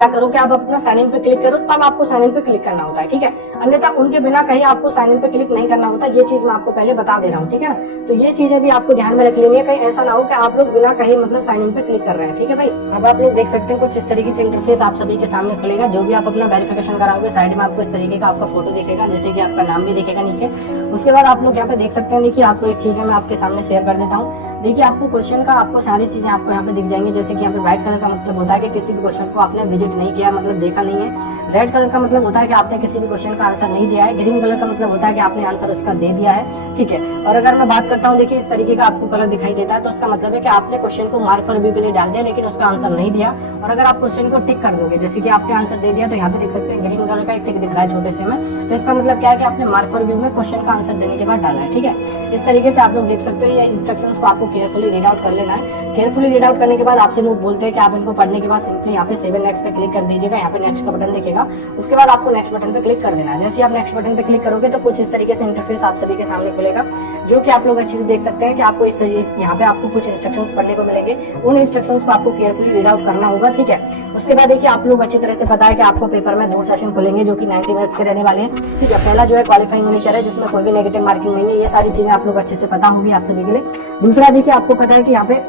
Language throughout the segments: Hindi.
क्या करो कि आप अपना साइन इन पे क्लिक करो, तब आपको साइन इन पे क्लिक करना होता है, ठीक है। अन्यथा उनके बिना कहीं आपको साइन इन पे क्लिक नहीं करना होता। ये चीज मैं आपको पहले बता दे रहा हूँ, ठीक है ना। तो ये चीजें भी आपको ध्यान में रख लेनी है, कहीं ऐसा ना हो कि आप लोग बिना कहीं मतलब साइन इन पे क्लिक कर रहे हैं, ठीक है भाई। अब आप लोग देख सकते हैं कुछ इस तरीके से इंटरफेस आप सभी के सामने खुलेगा। जो भी आप अपना वेरिफिकेशन कराओगे साइड में आपको इस तरीके का आपका फोटो दिखेगा, जैसे कि आपका नाम भी दिखेगा नीचे। उसके बाद आप लोग यहाँ पे देख सकते हैं, देखिए आपको एक चीज है मैं आपके सामने शेयर कर देता हूँ। देखिए आपको क्वेश्चन का आपको सारी चीजें आपको यहाँ पे दिख जाएंगी। जैसे कि यहाँ पे व्हाइट कलर का मतलब होता है कि किसी भी क्वेश्चन को आपने विजिट नहीं किया, मतलब देखा नहीं है। रेड कलर का मतलब होता है कि आपने किसी भी क्वेश्चन का आंसर नहीं दिया है। ग्रीन कलर का मतलब होता है कि आपने आंसर उसका दे दिया है, ठीक है। और अगर मैं बात करता हूँ, देखिए इस तरीके का आपको कलर दिखाई देता है, तो उसका मतलब है कि आपने क्वेश्चन को मार्क फॉर रिव्यू के लिए डाल दिया लेकिन उसका आंसर नहीं दिया। और अगर आप क्वेश्चन को टिक कर दोगे, जैसे कि आपने आंसर दे दिया, तो यहाँ पे देख सकते हैं ग्रीन कलर का एक टिक दिख रहा है छोटे से में, तो इसका मतलब क्या है कि आपने मार्क फॉर रिव्यू में क्वेश्चन का आंसर देने के बाद डाला है, ठीक है। इस तरीके से आप लोग देख सकते हो। ये इंस्ट्रक्शंस को आपको केयरफुली रीड आउट कर लेना है। केयरफुली रीड आउट करने के बाद आपसे लोग बोलते हैं कि आप इनको पढ़ने के बाद सिंपली यहाँ पे 7 नेक्स्ट पे क्लिक कर दीजिएगा। यहाँ पे नेक्स्ट का बटन दिखेगा, उसके बाद आपको नेक्स्ट बटन पे क्लिक कर देना है। जैसे ही आप नेक्स्ट बटन पे क्लिक करोगे तो कुछ इस तरीके से इंटरफेस आप सभी के सामने खुलेगा, जो कि आप लोग अच्छे से देख सकते हैं कि आपको इस यहाँ पे आपको कुछ इंस्ट्रक्शंस पढ़ने को मिलेंगे। उन इंस्ट्रक्शंस को आपको केयरफुली रीड आउट करना होगा, ठीक है। उसके बाद देखिए आप लोग अच्छी तरह से पता है कि आपको पेपर में 2 सेशन खुलेंगे जो कि 90 मिनट्स के रहने वाले हैं, ठीक है। पहला जो है क्वालिफाइंग नेचर है, जिसमें कोई भी नेगेटिव मार्किंग नहीं है। ये सारी चीजें आप लोग अच्छे से पता होगी आप सभी के लिए। दूसरा देखिए आपको पता है कि यहाँ पे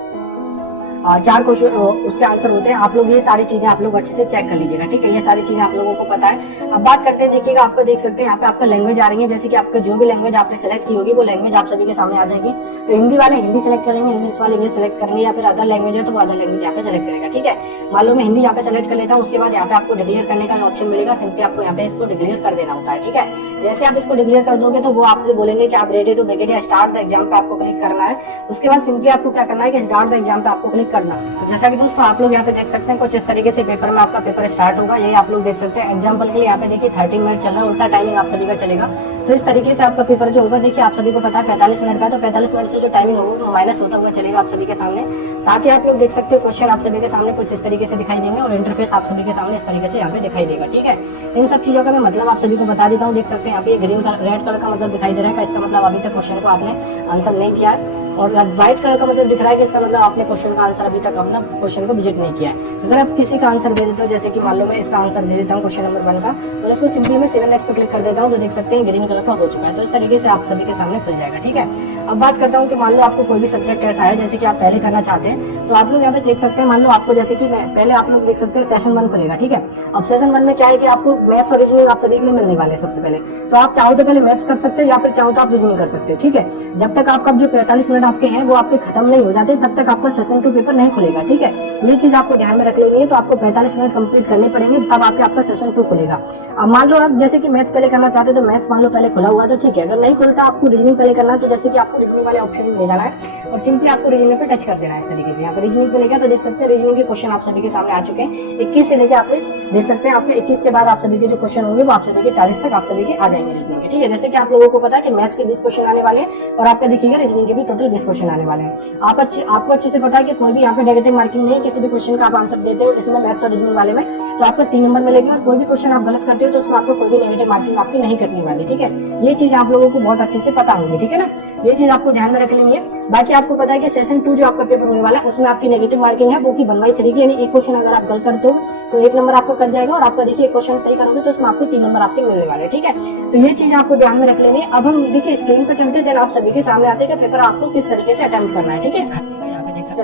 4 क्वेश्चन उसके आंसर होते हैं। आप लोग ये सारी चीजें आप लोग अच्छे से चेक कर लीजिएगा, ठीक है। ये सारी चीजें आप लोगों को पता है। अब बात करते हैं, देखिएगा आपको देख सकते हैं यहाँ पे आपका लैंग्वेज आ रही है। जैसे कि आपका जो भी लैंग्वेज आपने सेलेक्ट की होगी वो लैंग्वेज आप सभी के सामने आ जाएगी। तो हिंदी वाले हिंदी सेलेक्ट करेंगे, इंग्लिश वाले इंग्लिश सेलेक्ट करेंगे, या फिर अदर लैंग्वेज है तो वो अदर लैंग्वेज यहाँ पे सेलेक्ट करेगा, ठीक है। मान लो मैं हिंदी यहाँ पे सेलेक्ट कर लेता हूँ, उसके बाद यहाँ पे आपको डिक्लेयर करने का ऑप्शन मिलेगा। सिंपली आपको यहाँ पे इसको डिक्लेयर कर देना होता है, ठीक है। जैसे आप इसको डिक्लेयर कर दोगे तो वो आपसे बोलेंगे कि आप रेडी टू बिगिन या स्टार्ट द एग्जाम पे आपको क्लिक करना है। उसके बाद सिंपली आपको क्या करना है कि स्टार्ट द एग्जाम पे आपको क्लिक करना है। तो जैसा कि दोस्तों आप लोग यहाँ पे देख सकते हैं कुछ इस तरीके से पेपर में आपका पेपर स्टार्ट होगा। यही आप लोग देख सकते हैं। एग्जाम्पल के लिए यहाँ पे देखिए 30 मिनट चल रहा है, उल्टा टाइमिंग आप सभी का चलेगा। तो इस तरीके से आपका पेपर जो होगा, देखिए आप सभी को पता है 45 मिनट का, तो 45 मिनट से जो टाइमिंग होगा वो माइनस होता हुआ चलेगा आप सभी के सामने। साथ ही आप लोग देख सकते हो क्वेश्चन आप सभी के सामने कुछ इस तरीके से दिखाई देंगे और इंटरफेस आप सभी के सामने इस तरीके से यहाँ पे दिखाई देगा, ठीक है। इन सब चीजों का मैं मतलब आप सभी को बता देता हूँ। देख सकते हैं यहाँ पे ग्रीन कलर रेड कलर का मतलब दिखाई दे रहा है, इसका मतलब अभी तक क्वेश्चन को आपने आंसर नहीं दिया है। और व्हाइट कलर का मतलब दिख रहा है कि इसका मतलब आपने क्वेश्चन का आंसर अभी तक अपना क्वेश्चन को विजिट नहीं किया है। अगर आप किसी का आंसर दे देते हो, जैसे कि मान लो मैं इसका आंसर दे देता हूँ क्वेश्चन नंबर 1 का, और इसको सिंपली मैं 7 नेक्स्ट पे क्लिक कर देता हूँ, तो देख सकते हैं ग्रीन कलर का हो चुका है। तो इस तरीके से आप सभी के सामने खुल जाएगा, ठीक है। अब बात करता हूँ कि मान लो आपको कोई भी सब्जेक्ट ऐसा है जैसे कि आप पहले करना चाहते हैं, तो आप लोग यहाँ पे देख सकते हैं। मान लो आपको जैसे कि पहले आप लोग देख सकते हैं सेशन 1 खुलेगा, ठीक है। अब सेशन 1 में क्या है कि आपको मैथ्स और रीजनिंग आप सभी के लिए मिलने वाले हैं सबसे पहले। तो आप चाहो तो पहले मैथ्स कर सकते हो या फिर चाहो तो आप रीजनिंग कर सकते हो, ठीक है। जब तक आपका जो 45 मिनट आपके हैं वो आपके खत्म नहीं हो जाते तब तक आपका सेशन 2 पेपर नहीं खुलेगा, ठीक है। ये चीज आपको ध्यान में रख लेनी है। तो आपको 45 मिनट कंप्लीट करने पड़ेंगे, तब आपका सेशन 2 खुलेगा। अब मान लो आप जैसे कि मैथ पहले करना चाहते हैं, तो मैथ मान लो पहले खुला हुआ है तो ठीक है। अगर नहीं खुलता आपको रीजनिंग पहले करना है, तो जैसे कि आपको रीजनिंग वाले ऑप्शन में ले जाना है और सिंपली आपको रीजनिंग पे टच कर देना है इस तरीके से। यहाँ पे रीजनिंग पे लेगा तो देख सकते हैं रीजनिंग के क्वेश्चन आप सभी के सामने आ चुके हैं। 21 से लेकर आप देख सकते हैं आपके 21 के बाद आप सभी के जो क्वेश्चन होंगे वो आप सभी के 40 तक आप सभी के आ जाएंगे रीजनिंग के, ठीक है। जैसे कि आप लोगों को पता है कि मैथ्स के 20 क्वेश्चन आने वाले हैं और आपका देखिएगा रीजनिंग के भी टोटल 20 क्वेश्चन आने वाले हैं। आपको अच्छे से पता है कि कोई भी यहाँ पे नेगेटिव मार्किंग नहीं, किसी भी क्वेश्चन का आप आंसर देते हो इसमें मैथ्स और रीजनिंग वाले में तो आपको 3 नंबर मिलेगी, और कोई भी क्वेश्चन आप गलत करते हो तो उसमें आपको कोई भी नेगेटिव मार्किंग आपकी नहीं कटने वाली, ठीक है। ये चीज आप लोगों को बहुत अच्छे से पता होगी, ठीक है ना। ये चीज आपको ध्यान में रख लेनी है। बाकी आपको पता है कि सेशन 2 जो आपका पेपर होने वाला है उसमें आपकी नेगेटिव मार्किंग है वो की 1/3 की, यानी एक क्वेश्चन अगर आप गलत करते हो तो 1 नंबर आपको कट जाएगा, और आपका देखिए एक क्वेश्चन सही करोगे तो उसमें आपको 3 नंबर आपके मिलने वाले, ठीक है। तो ये चीज आपको ध्यान में रख लेनी है। अब हम देखिए स्क्रीन पर चलते देन आप सभी के सामने आते हैं कि पेपर आपको किस तरीके से अटेम्प्ट करना है, ठीक है।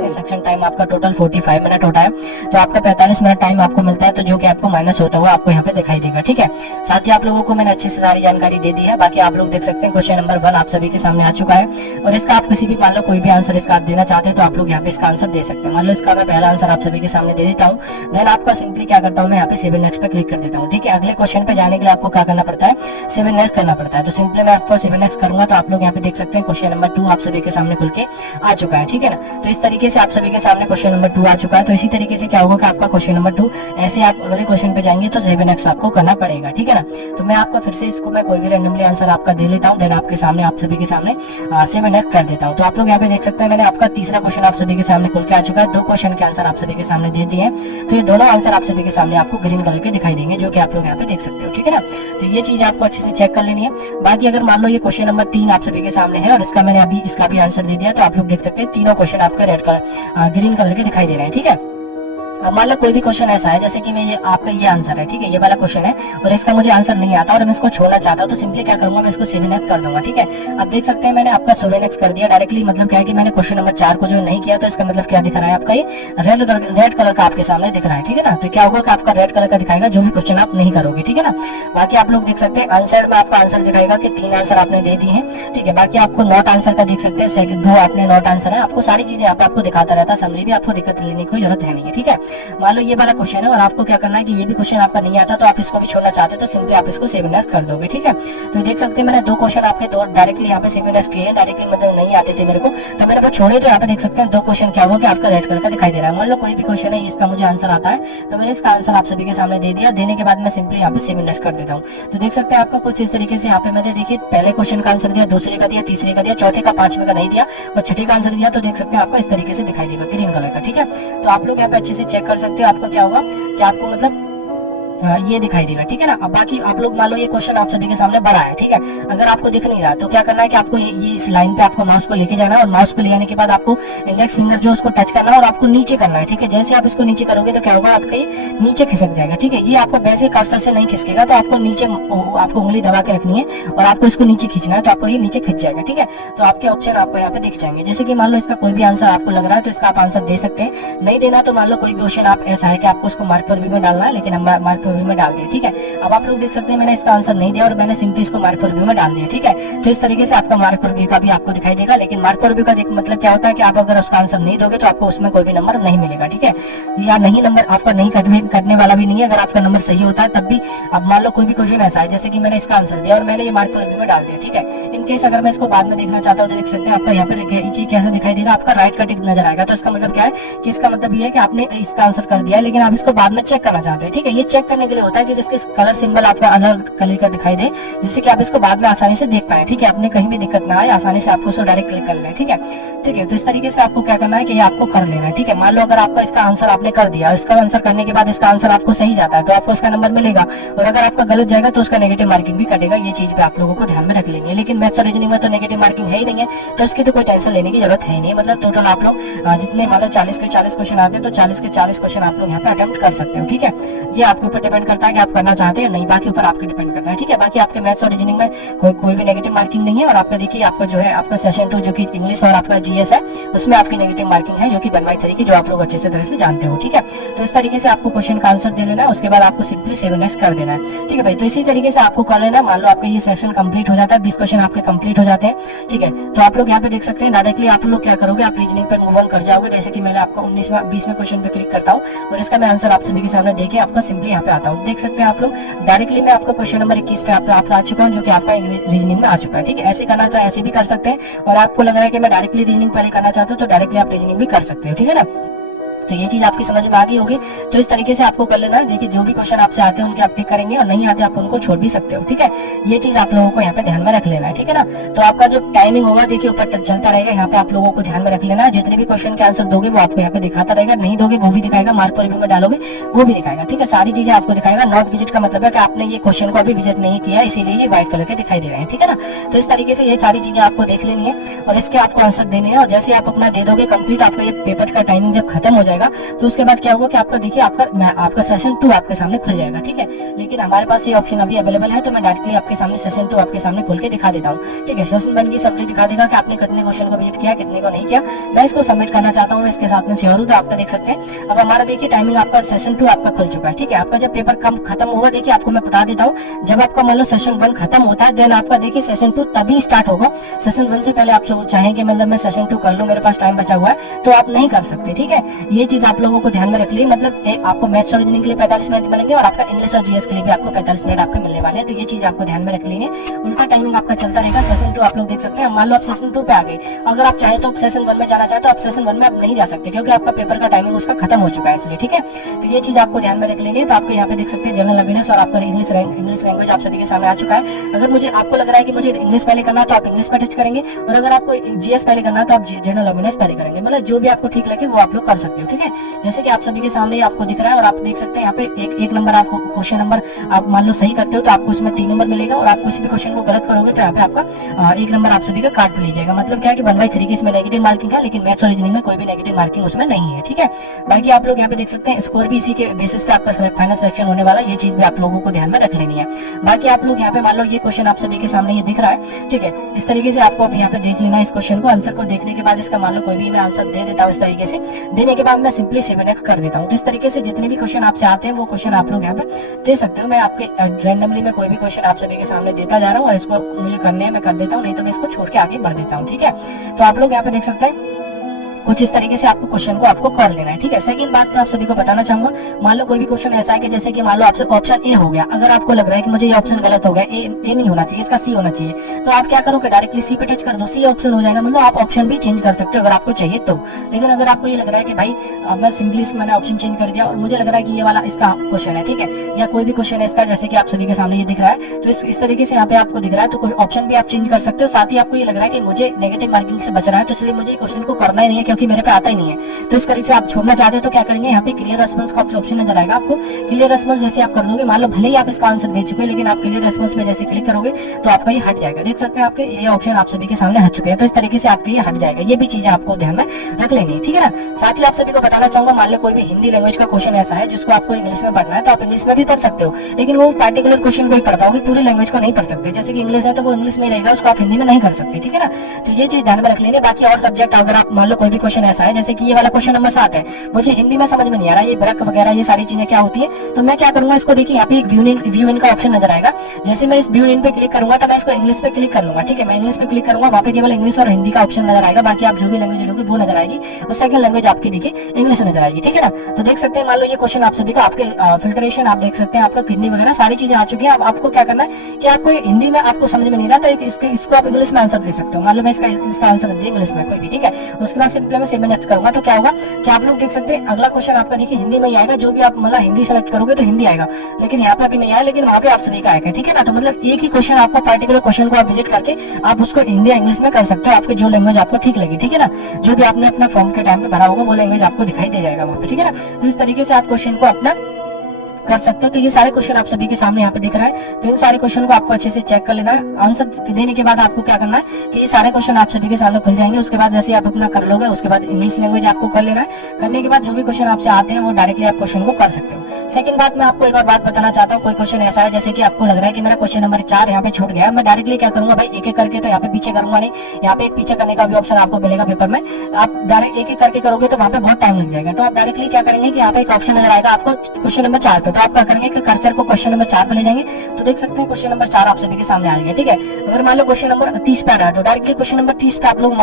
सेक्शन टाइम आपका टोटल 45 मिनट होता है, तो आपका 45 मिनट टाइम आपको मिलता है, तो जो कि आपको माइनस होता हुआ आपको यहाँ पे दिखाई देगा, ठीक है। साथ ही आप लोगों को मैंने अच्छे से सारी जानकारी दे दी है। बाकी आप लोग देख सकते हैं क्वेश्चन नंबर 1 आप सभी के सामने आ चुका है, और इसका आप किसी भी मान लो कोई भी आंसर इसका आप देना चाहते हैं तो आप लोग यहाँ पे इसका आंसर दे सकते हैं। मान लो इसका मैं पहला आंसर आप सभी के सामने दे देता हूँ, देन आपका सिंपली क्या करता हूँ मैं यहाँ पे 7 नेक्स्ट पे क्लिक कर देता हूँ, ठीक है। अगले क्वेश्चन पे जाने के लिए आपको क्या करना पड़ता है, 7 नेक्स्ट करना पड़ता है। तो सिंपली मैं आपको 7 नेक्स्ट करूंगा तो आप लोग यहाँ पे देख सकते हैं क्वेश्चन नंबर 2 आप सभी के सामने खुल के आ चुका है, ठीक है ना। तो इस तरीके से आप सभी के सामने क्वेश्चन नंबर 2 आ चुका है। तो इसी तरीके से क्या होगा कि आपका क्वेश्चन नंबर 2 ऐसे आप अगले क्वेश्चन पे जाएंगे तो 7 नेक्स्ट आपको करना पड़ेगा, ठीक है ना। तो मैं आपको फिर से इसको मैं कोई भी रैंडमली आंसर आपका दे लेता हूँ, देन आपके सामने आप सभी के सामने 7 नेक्स्ट कर देता हूँ। तो आप लोग यहाँ पे देख सकते हैं मैंने आपका तीसरा क्वेश्चन आप सभी के सामने खुल के आ चुका है। 2 क्वेश्चन के आंसर आप सभी के सामने दे दिए हैं, तो ये दोनों आंसर आप सभी के सामने आपको ग्रीन कलर के दिखाई देंगे, जो कि आप लोग यहाँ पे देख सकते हो, ठीक है ना। तो ये चीज आपको अच्छे से चेक कर लेनी है। बाकी अगर मान लो ये क्वेश्चन नंबर 3 आप सभी के सामने है और इसका मैंने अभी इसका भी आंसर दे दिया, तो आप लोग देख सकते हैं तीनों क्वेश्चन आपका रेड कलर ग्रीन कलर के दिखाई दे रहे हैं, ठीक है। अब मान लो कोई भी क्वेश्चन ऐसा है जैसे कि मैं ये आपका ये आंसर है, ठीक है, ये वाला क्वेश्चन है और इसका मुझे आंसर नहीं आता और मैं इसको छोड़ना चाहता हूँ, तो सिंपली क्या करूंगा, मैं इसको 7x कर दूंगा, ठीक है। अब देख सकते हैं मैंने आपका 7x कर दिया डायरेक्टली। मतलब क्या है कि मैंने क्वेश्चन नंबर 4 को जो नहीं किया, तो इसका मतलब क्या दिख रहा है आपका, ये रेड कलर का आपके सामने दिख रहा है, ठीक है ना। तो क्या होगा कि आपका रेड कलर का दिखाएगा जो भी क्वेश्चन आप नहीं करोगे, ठीक है ना। बाकी आप लोग देख सकते हैं आंसर में आपका आंसर दिखाएगा कि 3 आंसर आपने दे दिए हैं, ठीक है। बाकी आपको नॉट आंसर का देख सकते हैं, 2 आपने नॉट आंसर है। आपको सारी चीजें आपको दिखाता रहता है, समरी भी आपको दिक्कत लेने की कोई जरूरत है नहीं है, ठीक है। मान लो ये वाला क्वेश्चन है और आपको क्या करना है कि ये भी क्वेश्चन आपका नहीं आता, तो आप इसको भी छोड़ना चाहते हो तो सिंपली आप इसको 7x कर दोगे, ठीक है। तो देख सकते हैं मैंने 2 क्वेश्चन आपके दो डायरेक्टली यहाँ पे 7x किए हैं, डायरेक्टली मतलब नहीं आते थे मेरे को, तो मैंने वो छोड़े। तो यहाँ पे देख सकते हैं 2 क्वेश्चन क्या हुआ कि आपका रेड कलर का दिखाई दे रहा है। मान लो कोई भी क्वेश्चन है इसका मुझे आंसर आता है, तो मैंने इसका आंसर आप सभी के सामने दे दिया। देने के बाद मैं सिंपली यहाँ पे 7x कर देता हूँ। तो देख सकते हैं आपका कुछ इस तरीके से यहाँ पे मैंने देखिए पहले क्वेश्चन का आंसर दिया, दूसरे का दिया, तीसरे का दिया, चौथे का, 5वें का नहीं दिया और छठे का आंसर दिया। तो देख सकते हैं आपको इस तरीके से दिखाई देगा ग्रीन कलर का, ठीक है। तो आप लोग यहाँ पे अच्छे से चेक कर सकते हो, आपका क्या होगा कि आपको मतलब ये दिखाई देगा, ठीक है ना। अब बाकी आप लोग मान लो ये क्वेश्चन आप सभी के सामने बड़ा है, ठीक है। अगर आपको दिख नहीं रहा तो क्या करना है कि आपको ये इस लाइन पे आपको माउस को लेके जाना है और माउस को ले आने के बाद आपको इंडेक्स फिंगर जो उसको टच करना है और आपको नीचे करना है, ठीक है। जैसे आप इसको नीचे करोगे तो क्या होगा, आपका ये नीचे खिसक जाएगा, ठीक है। ये आपको वैसे कर्सर से नहीं खिसकेगा, तो आपको नीचे आपको उंगली दबा के रखनी है और आपको इसको नीचे खींचना है, तो आपको ये नीचे खिंच जाएगा, ठीक है। तो आपके ऑप्शन आपको यहाँ पे दिख जाएंगे। जैसे कि मान लो इसका कोई भी आंसर आपको लग रहा है तो इसका आप आंसर दे सकते हैं। नहीं देना तो मान लो कोई भी क्वेश्चन आप ऐसा है कि आपको उसको मार्क पर भी में डालना है, लेकिन हम मार्क पर भी में डाल दिया, ठीक है। अब आप लोग देख सकते हैं मैंने इसका आंसर नहीं दिया और मैंने सिंपली इसको मार्क फॉर व्यू में डाल दिया, ठीक है। तो इस तरीके से आपका मार्क फॉर व्यू का भी आपको दिखाई देगा। लेकिन मार्क फॉर व्यू का मतलब क्या होता है कि आप अगर उसका आंसर नहीं दोगे तो आपको उसमें कोई भी नंबर नहीं मिलेगा, ठीक है। या नहीं नंबर आपका नहीं कटने वाला भी नहीं है। अगर आपका नंबर सही होता है तब भी, अब मान लो कोई भी क्वेश्चन ऐसा है जैसे कि मैंने इसका आंसर दिया और मैंने ये मार्क फॉर व्यू में डाल दिया, ठीक है। इन केस अगर मैं इसको बाद में देखना चाहता हूँ तो देख सकते हैं आपका यहाँ पे कैसे दिखाई देगा, आपका राइट का टिक नजर आएगा। तो इसका मतलब क्या है कि इसका मतलब ये है कि आपने इसका आंसर कर दिया है, लेकिन आप इसको बाद में चेक करना चाहते हैं, ठीक है। ये चेक करने के लिए होता है कि जिसके कलर सिंबल आपका अलग कलर का दिखाई दे, जिससे कि आप इसको बाद में आसानी से देख पाए, ठीक है। अपने कहीं भी दिक्कत ना आए, आसानी से आपको उसको डायरेक्ट क्लिक कर लें, ठीक है। ठीक है, तो इस तरीके से आपको क्या करना है कि ये आपको कर लेना है, ठीक है। मान लो अगर आपका इसका आंसर आपने कर दिया, इसका आंसर करने के बाद इसका आंसर आपको सही जाता है तो आपको इसका नंबर मिलेगा, और अगर आपका गलत जाएगा तो उसका नेगेटिव मार्किंग भी कटेगा। ये चीज भी आप लोगों को ध्यान में रख लेंगे। लेकिन मैथ्स और रीजनिंग में तो नेगेटिव मार्किंग है ही नहीं है, तो उसकी तो कोई टेंशन लेने की जरूरत है ही नहीं। मतलब टोटल आप लोग जितने मान लो 40 के 40 क्वेश्चन आते हैं तो 40 के 40 क्वेश्चन आप लोग यहाँ पे अटेम्प्ट कर सकते हो, ठीक है। ये आपके ऊपर डिपेंड करता है कि आप करना चाहते हैं नहीं, बाकी ऊपर आपके डिपेंड करता है, ठीक है। बाकी आपके मैथ्स और रीजनिंग में कोई भी नेगेटिव मार्किंग नहीं है। और आपका देखिए आपका जो है आपका सेशन 2 जो कि इंग्लिश और आपका जीएस है उसमें आपकी नेगेटिव मार्किंग है, जो कि 1/3 की, जो आप लोग अच्छे से तरह से जानते हो, ठीक है। तो इस तरीके से आपको क्वेश्चन का आंसर दे लेना है, उसके बाद आपको सिंपली 7x कर देना है, ठीक है भाई। तो इसी तरीके से आपको कर लेना है। मान लो आपका ये सेक्शन कंप्लीट हो जाता है, 20 क्वेश्चन आपके कंप्लीट हो जाते हैं, ठीक है। तो आप लोग यहाँ पे देख सकते हैं डायरेक्टली आप लोग क्या करोगे, आप रीजनिंग पर मूव ऑन कर जाओगे। जैसे कि मैंने आपको 20वें क्वेश्चन पे क्लिक करता हूँ और इसका मैं आंसर आप सभी के सामने देके आपका सिंपली यहाँ पे आता हूँ। देख सकते हैं आप लोग डायरेक्टली मैं आपका क्वेश्चन नंबर 21 पे आप आ चुका हूँ, जो कि आपका रीजनिंग में आ चुका है, ठीक है। ऐसे करना चाहे ऐसे भी कर सकते हैं, और आपको लग रहा है कि मैं डायरेक्टली रीजनिंग पहले करना चाहता हूँ तो डायरेक्टली आप रीजनिंग भी कर सकते हो, ठीक है ना। तो ये चीज आपकी समझ में आ गई होगी। तो इस तरीके से आपको कर लेना है। देखिए जो भी क्वेश्चन आपसे आते हैं उनके आप टिक करेंगे, और नहीं आते आप उनको छोड़ भी सकते हो, ठीक है। ये चीज आप लोगों को यहाँ पे ध्यान में रख लेना है, ठीक है ना। तो आपका जो टाइमिंग होगा देखिए ऊपर चलता रहेगा, यहाँ पे आप लोगों को ध्यान में रख लेना है। जितने भी क्वेश्चन के आंसर दोगे वो आपको यहाँ पे दिखाता रहेगा, नहीं दोगे वो भी दिखाएगा, मार्क पर रिव्यू में डालोगे वो भी दिखाएगा, ठीक है। सारी चीजें आपको दिखाएगा। नॉट विजिट का मतलब है कि आपने ये क्वेश्चन को अभी विजिट नहीं किया, इसीलिए ये व्हाइट कलर के दिखाई दे रहे हैं, ठीक है ना। तो इस तरीके से ये सारी चीजें आपको देख लेनी है और इसके आपको आंसर देने हैं। और जैसे आप अपना दे दोगे कंप्लीट, आपका ये पेपर का टाइमिंग जब खत्म हो जाएगा तो उसके बाद क्या होगा कि आपका देखिए आपका सेशन 2 आपके सामने खुल जाएगा, ठीक है। लेकिन हमारे पास ये ऑप्शन अभी अवेलेबल है, तो मैं डायरेक्टली आपके सामने सेशन 2 आपके सामने खोल के दिखा देता हूँ, ठीक है। सेशन 1 की समरी दिखा देगा कि आपने कितने क्वेश्चन को विजिट किया, कितने को नहीं किया। मैं इसको सबमिट करना चाहता हूँ, मैं इसके साथ में श्योर हूँ, तो आपका देख सकते हैं। अब हमारा देखिए टाइमिंग आपका सेशन 2 आपका खुल चुका है, ठीक है। आपका जब पेपर कम खत्म होगा, देखिए आपको मैं बता देता हूँ, जब आपका मान लो सेशन 1 खत्म होता है देन आपका देखिए सेशन 2 तभी स्टार्ट होगा। सेशन 1 से पहले आप चाहें कि मतलब मैं सेशन 2 कर लूँ, मेरे पास टाइम बचा हुआ है, तो आप नहीं कर सकते, ठीक है। ये चीज आप लोगों को ध्यान में रख ली। मतलब आपको मैथ्स और रीजनिंग के लिए 45 मिनट मिलेंगे, और आपका इंग्लिश और जीएस के लिए भी आपको 45 मिनट आपके मिलने वाले हैं। तो ये चीज आपको ध्यान में रख लेनी है। उनका टाइमिंग आपका चलता रहेगा। सेशन 2 आप लोग देख सकते हैं। मान लो आप सेशन 2 पे आ गए, अगर आप चाहे तो सेशन 1 में जाना चाहे तो आप सेशन 1 में आप नहीं जा सकते, क्योंकि आपका पेपर का टाइमिंग उसका खत्म हो चुका है, इसलिए, ठीक है। तो ये चीज आपको ध्यान में रख लेनी है। तो आपको यहाँ पे देख सकते हैं जनरल अवेयरनेस और आपका इंग्लिश लैंग्वेज आप सभी के सामने आ चुका है। अगर मुझे आपको लग रहा है कि मुझे इंग्लिश पहले करना है तो आप इंग्लिश पे टच करेंगे, और अगर आपको जीएस पहले करना है तो आप जनरल अवेयरनेस पहले करेंगे। मतलब जो भी आपको ठीक लगे वो आप लोग कर सकते हो, ठीक है। ठीक है। जैसे कि आप सभी के सामने आपको दिख रहा है और आप देख सकते हैं यहाँ पे एक नंबर आपको क्वेश्चन नंबर आप मान लो सही करते हो तो आपको इसमें 3 नंबर मिलेगा, और आप किसी भी क्वेश्चन को गलत करोगे तो यहाँ पे आपका 1 नंबर आप सभी का काट लीजिएगा। मतलब क्या है कि 1/3 की इसमें नेगेटिव मार्किंग है, लेकिन मैथ्स और रीजनिंग में कोई भी नेगेटिव मार्किंग उसमें नहीं है, ठीक है। बाकी आप लोग यहाँ पे देख सकते हैं स्कोर भी इसी के बेसिस पे आपका फाइनल सिलेक्शन होने वाला है, ये चीज भी आप लोगों को ध्यान में रख लेनी है। बाकी आप लोग यहाँ पे मान लो ये क्वेश्चन आप सभी के सामने ये दिख रहा है, ठीक है। इस तरीके से आपको यहाँ पे देख लेना है इस क्वेश्चन को। आंसर को देखने के बाद इसका मान लो कोई भी मैं आंसर दे देता हूँ इस तरीके से, देने के बाद मैं सिंपली 7x कर देता हूँ। तो इस तरीके से जितने भी क्वेश्चन आपसे आते हैं वो क्वेश्चन आप लोग यहाँ पे दे सकते हो। मैं आपके रैंडमली में कोई भी क्वेश्चन आप सभी के सामने देता जा रहा हूँ और इसको मुझे करने मैं कर देता हूँ, नहीं तो मैं इसको छोड़ के आगे बढ़ देता हूँ, ठीक है। तो आप लोग यहाँ पे देख सकते हैं कुछ इस तरीके से आपको क्वेश्चन को आपको कर लेना है, ठीक है। सेकंड बात मैं आप सभी को बताना चाहूंगा, मान लो कोई भी क्वेश्चन ऐसा है कि जैसे कि मान लो आपसे ऑप्शन ए हो गया, अगर आपको लग रहा है कि मुझे ये ऑप्शन गलत हो गया, ए नहीं होना चाहिए, इसका सी होना चाहिए, तो आप क्या करोगे डायरेक्टली सी पे टच कर दो, सी ऑप्शन हो जाएगा। मतलब आप ऑप्शन भी चेंज कर सकते हो अगर आपको चाहिए तो। लेकिन अगर आपको ये लग रहा है कि भाई मैं सिंपली मैंने ऑप्शन चेंज कर दिया और मुझे लग रहा है कि ये वाला इसका क्वेश्चन है, ठीक है, या कोई भी क्वेश्चन है इसका जैसे कि आप सभी के सामने ये दिख रहा है, तो इस तरीके से यहाँ पे आपको दिख रहा है, तो कोई ऑप्शन भी आप चेंज कर सकते हो। साथ ही आपको ये लग रहा है कि मुझे नेगेटिव मार्किंग से बच रहा है, तो इसलिए मुझे क्वेश्चन को करना ही नहीं है क्योंकि मेरे पे आता ही नहीं है, तो इस तरीके से आप छोड़ना चाहते हो तो क्या करेंगे, यहाँ पे क्लियर रेस्पॉन्स का ऑप्शन नजर आएगा आपको। क्लियर रेस्पॉन्स जैसे आप कर दोगे, मान लो भले ही आप इसका आंसर दे चुके हैं, लेकिन आप क्लियर रेस्पॉन्स में जैसे क्लिक करोगे तो आपका ये हट जाएगा। देख सकते हैं आपके ये ऑप्शन आप सभी के सामने हट चुके हैं, तो इस तरीके से आपके ये हट जाएगा। ये भी चीजें आपको ध्यान में रख लेनी है, ठीक है ना। साथ ही आप सभी को बताना चाहूंगा, मान लो कोई भी हिंदी लैंग्वेज का क्वेश्चन ऐसा है जिसको आपको इंग्लिश में पढ़ना है, तो आप इंग्लिश में भी पढ़ सकते हो, लेकिन वो पर्टिकुलर क्वेश्चन को ही पढ़ पाओगे, पूरी लैंग्वेज को नहीं पढ़ सकते। जैसे कि इंग्लिश है तो वो इंग्लिश में रहेगा, उसको आप हिंदी में नहीं कर सकते, ठीक है ना। तो ये चीज ध्यान में रख लेनी। बाकी और सब्जेक्ट अगर आप मान लो कोई भी क्वेश्चन ऐसा है जैसे कि ये वाला क्वेश्चन नंबर 7 है, मुझे हिंदी में समझ में नहीं आ रहा ये ब्रक वगैरह ये सारी चीजें क्या होती है, तो मैं क्या करूंगा, इसको देखिए यहाँ पे एक व्यू इन का ऑप्शन नजर आएगा। जैसे मैं इस व्यू इन पे क्लिक करूंगा तो मैं इसको इंग्लिश पे क्लिक कर लूंगा, ठीक है। मैं इंग्लिश पे क्लिक करूंगा, वहाँ पे केवल इंग्लिश और हिंदी का ऑप्शन नजर आएगा, बाकी आप जो भी लैंग्वेज लोगे वो नजर आएगी, और सेकंड लैंग्वेज आपकी देखिए इंग्लिश नजर आएगी, ठीक है ना। तो देख सकते हैं मान लो ये क्वेश्चन आप सभी का आपके फिल्ट्रेशन आप देख सकते हैं, आपका किडनी वगैरह सारी चीजें आ चुकी है। अब आपको क्या करना है कि आपको हिंदी में आपको समझ में नहीं रहा तो इसको आप इंग्लिश में आंसर दे सकते हो। मान लो मैं इसका आंसर दे इंग्लिश में कोई भी, ठीक है। उसके बाद सिंपली मैं 7x करूंगा तो क्या होगा कि आप लोग देख सकते हैं अगला क्वेश्चन आपका देखिए हिंदी में ही आएगा, जो भी आप मतलब हिंदी सेलेक्ट करोगे तो हिंदी आएगा, लेकिन यहाँ पे अभी नहीं आया, लेकिन वहाँ पे आप सभी का आएगा, ठीक है ना। तो मतलब एक ही क्वेश्चन आपको पर्टिकुलर क्वेश्चन को आप विजिट करके आप उसको हिंदी या इंग्लिश में कर सकते हो, आपके जो लैंग्वेज आपको ठीक लगी, ठीक है ना। जो भी आपने अपना फॉर्म के टाइम पे भरा होगा वो लैंग्वेज आपको दिखाई दे जाएगा वहाँ पे, ठीक है ना। तो इस तरीके से आप क्वेश्चन को अपना कर सकते हो। तो ये सारे क्वेश्चन आप सभी के सामने यहाँ पे दिख रहा है, तो इन सारे क्वेश्चन को आपको अच्छे से चेक कर लेना है। आंसर देने के बाद आपको क्या करना है कि ये सारे क्वेश्चन आप सभी के सामने खुल जाएंगे। उसके बाद जैसे आप अपना कर लोगे, उसके बाद इंग्लिश लैंग्वेज आपको कर लेना है। करने के बाद जो भी क्वेश्चन आपसे आते हैं वो डायरेक्टली आप क्वेश्चन को कर सकते हो। सेकंड बात मैं आपको एक और बात बताना चाहता हूँ, कोई क्वेश्चन ऐसा है जैसे कि आपको लग रहा है कि मेरा क्वेश्चन नंबर 4 यहाँ पे छूट गया, मैं डायरेक्टली क्या करूंगा भाई एक एक करके, तो यहाँ पे पीछे करूंगा नहीं, यहाँ पे एक पीछे करने का भी ऑप्शन आपको मिलेगा पेपर में। आप डायरेक्ट एक एक करके करोगे तो वहाँ पे बहुत टाइम लग जाएगा, तो आप डायरेक्टली क्या करेंगे कि यहाँ पे एक ऑप्शन नजर आएगा आपको क्वेश्चन नंबर 4 पे, तो आप क्या करेंगे कि कर्सर को क्वेश्चन नंबर 4 पे ले जाएंगे, तो देख सकते हैं क्वेश्चन नंबर 4 आप सभी के सामने आ गया, ठीक है। अगर मान लो क्वेश्चन नंबर 30 पे आ रहा है तो डायरेक्टली क्वेश्चन नंबर 30 पे आप लोग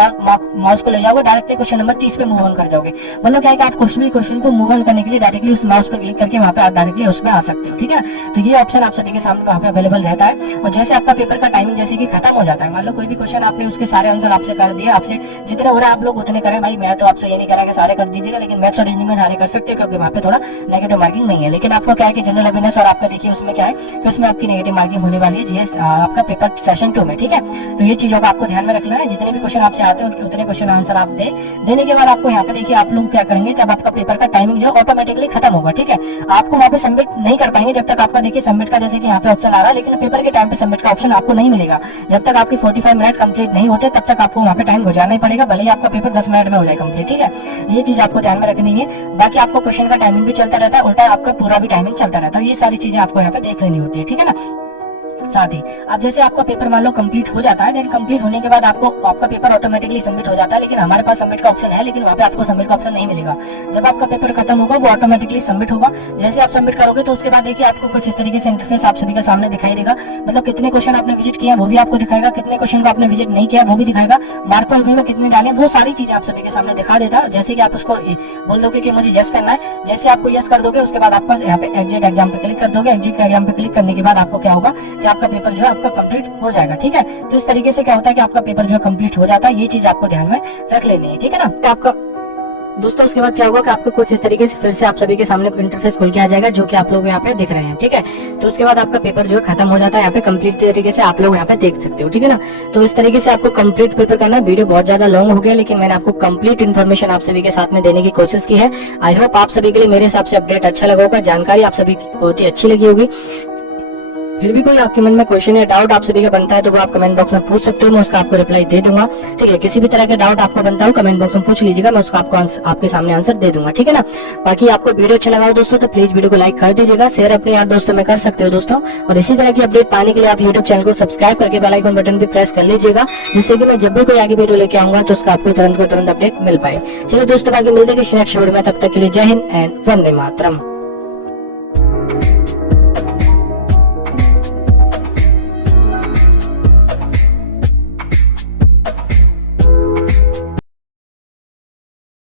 माउस को ले जाओगे, डायरेक्टली क्वेश्चन नंबर 30 पे मूव ऑन कर जाओगे। मतलब क्या है कि आप कुछ भी क्वेश्चन को मूव ऑन करने के लिए डायरेक्टली उस माउस पे क्लिक करके वहाँ पे आप डायरेक्टली उसमें आ सकते हो, ठीक है। तो ये ऑप्शन आप सभी के सामने वहाँ पे अवेलेबल रहता है। और जैसे आपका पेपर का टाइमिंग जैसे कि खत्म हो जाता है, मान लो कोई भी क्वेश्चन आपने उसके सारे आंसर आपसे कर दिए, आपसे जितने हो रहा है आप लोग उतने करें भाई, मैं तो आपसे ये नहीं कह रहा कि सारे कर दीजिएगा, लेकिन मैथ्स और रीजनिंग में सारे कर सकते हो क्योंकि वहाँ पे थोड़ा नेगेटिव मार्किंग नहीं है। लेकिन आपको क्या है कि जनरल अवेयरनेस और आपका देखिए उसमें क्या है कि उसमें आपकी नेगेटिव मार्किंग होने वाली है जीएस आपका पेपर सेशन 2 में, ठीक है। तो ये चीजों का आपको ध्यान में रखना है, जितने भी क्वेश्चन आपसे आते हैं उनके उतने क्वेश्चन आंसर आप देने के बाद आपको यहाँ पे देखिए आप लोग क्या करेंगे, जब आपका पेपर का टाइमिंग जो ऑटोमेटिकली खत्म होगा, ठीक है। आपको वहाँ पे सबमिट नहीं कर पाएंगे जब तक आपका देखिए सबमिट का जैसे कि यहाँ पे ऑप्शन आ रहा है, लेकिन पेपर के टाइम पे सबमिट का ऑप्शन आपको नहीं मिलेगा। जब तक आपकी 45 मिनट कंप्लीट नहीं होते तब तक आपको वहाँ पे टाइम गुजारना ही पड़ेगा, भले ही आपका पेपर 10 मिनट में हो जाए कंप्लीट, ठीक है। ये चीज आपको ध्यान में रखनी है। बाकी आपको क्वेश्चन का टाइमिंग भी चलता रहता है, उल्टा आपका पूरा भी टाइमिंग चलता रहता है। ये सारी चीजें आपको यहाँ पे देख लेनी होती है, ठीक है ना। साथ ही अब जैसे आपका पेपर मान लो कंप्लीट हो जाता है, देन कंप्लीट होने के बाद आपको आपका पेपर ऑटोमेटिकली सबमिट हो जाता है, लेकिन हमारे पास सबमिट का ऑप्शन है, लेकिन वहाँ पे आपको सबमिट का ऑप्शन नहीं मिलेगा। जब आपका पेपर खत्म होगा वो ऑटोमेटिकली सबमिट होगा। जैसे आप सबमिट करोगे तो उसके बाद देखिए आपको कुछ इस तरीके से इंटरफेस आप सभी के सामने दिखाई देगा, मतलब कितने क्वेश्चन आपने विजिट किया वो भी आपको दिखाएगा, कितने क्वेश्चन को आपने विजिट नहीं किया वो भी दिखाएगा, मार्क अभी में कितने डाले वो सारी चीजें आप सभी के सामने दिखा देता है। जैसे कि आप उसको बोल दोगे कि मुझे यस करना है, जैसे आपको यस कर दोगे उसके बाद आपका यहाँ पे एग्जिट एग्जाम पे क्लिक कर दोगे। एग्जिट एग्जाम पे क्लिक करने के बाद आपको क्या होगा कि आपका पेपर जो है आपका कंप्लीट हो जाएगा, ठीक है। तो इस तरीके से क्या होता है कि आपका पेपर जो है कंप्लीट हो जाता है। ये चीज आपको ध्यान में रख लेनी है, ठीक है ना। तो आपका दोस्तों उसके बाद क्या होगा कि आपको कुछ इस तरीके से फिर से आप सभी के सामने इंटरफेस खुल के आ जाएगा, जो कि आप लोग यहाँ पे दिख रहे हैं। ठीक है, तो उसके बाद आपका पेपर जो है खत्म हो जाता है। यहाँ पे कंप्लीट तरीके से आप लोग यहाँ पे देख सकते हो। ठीक है ना, तो इस तरीके से आपको कंप्लीट पेपर करना है। वीडियो बहुत ज्यादा लॉन्ग हो गया, लेकिन मैंने आपको कंप्लीट इन्फॉर्मेशन आप सभी के साथ में देने की कोशिश की है। आई होप आप सभी के लिए मेरे हिसाब से अपडेट अच्छा लगा होगा, जानकारी आप सभी की बहुत ही अच्छी लगी होगी। फिर भी कोई आपके मन में क्वेश्चन या डाउट आप सभी का बनता है तो वो आप कमेंट बॉक्स में पूछ सकते हो, मैं उसका आपको रिप्लाई दे दूंगा। ठीक है, किसी भी तरह का डाउट आपको बनता हो कमेंट बॉक्स में पूछ लीजिएगा, मैं उसका आपको आपके सामने आंसर दे दूंगा। ठीक है ना, बाकी आपको वीडियो अच्छा लगा हो दोस्तों तो प्लीज वीडियो को लाइक कर दीजिएगा, शेयर अपने यार दोस्तों में कर सकते हो दोस्तों। और इसी तरह की अपडेट पाने के लिए आप यूट्यूब चैनल को सब्सक्राइब करके बेल आइकन बटन भी प्रेस कर लीजिएगा, जिससे कि मैं जब भी कोई आगे वीडियो लेके आऊंगा तो उसका आपको तुरंत को तुरंत अपडेट मिल पाए। चलिए दोस्तों, बाकी मिलते हैं नेक्स्ट वीडियो में, तब तक के लिए जय हिंद एंड वंदे मातरम।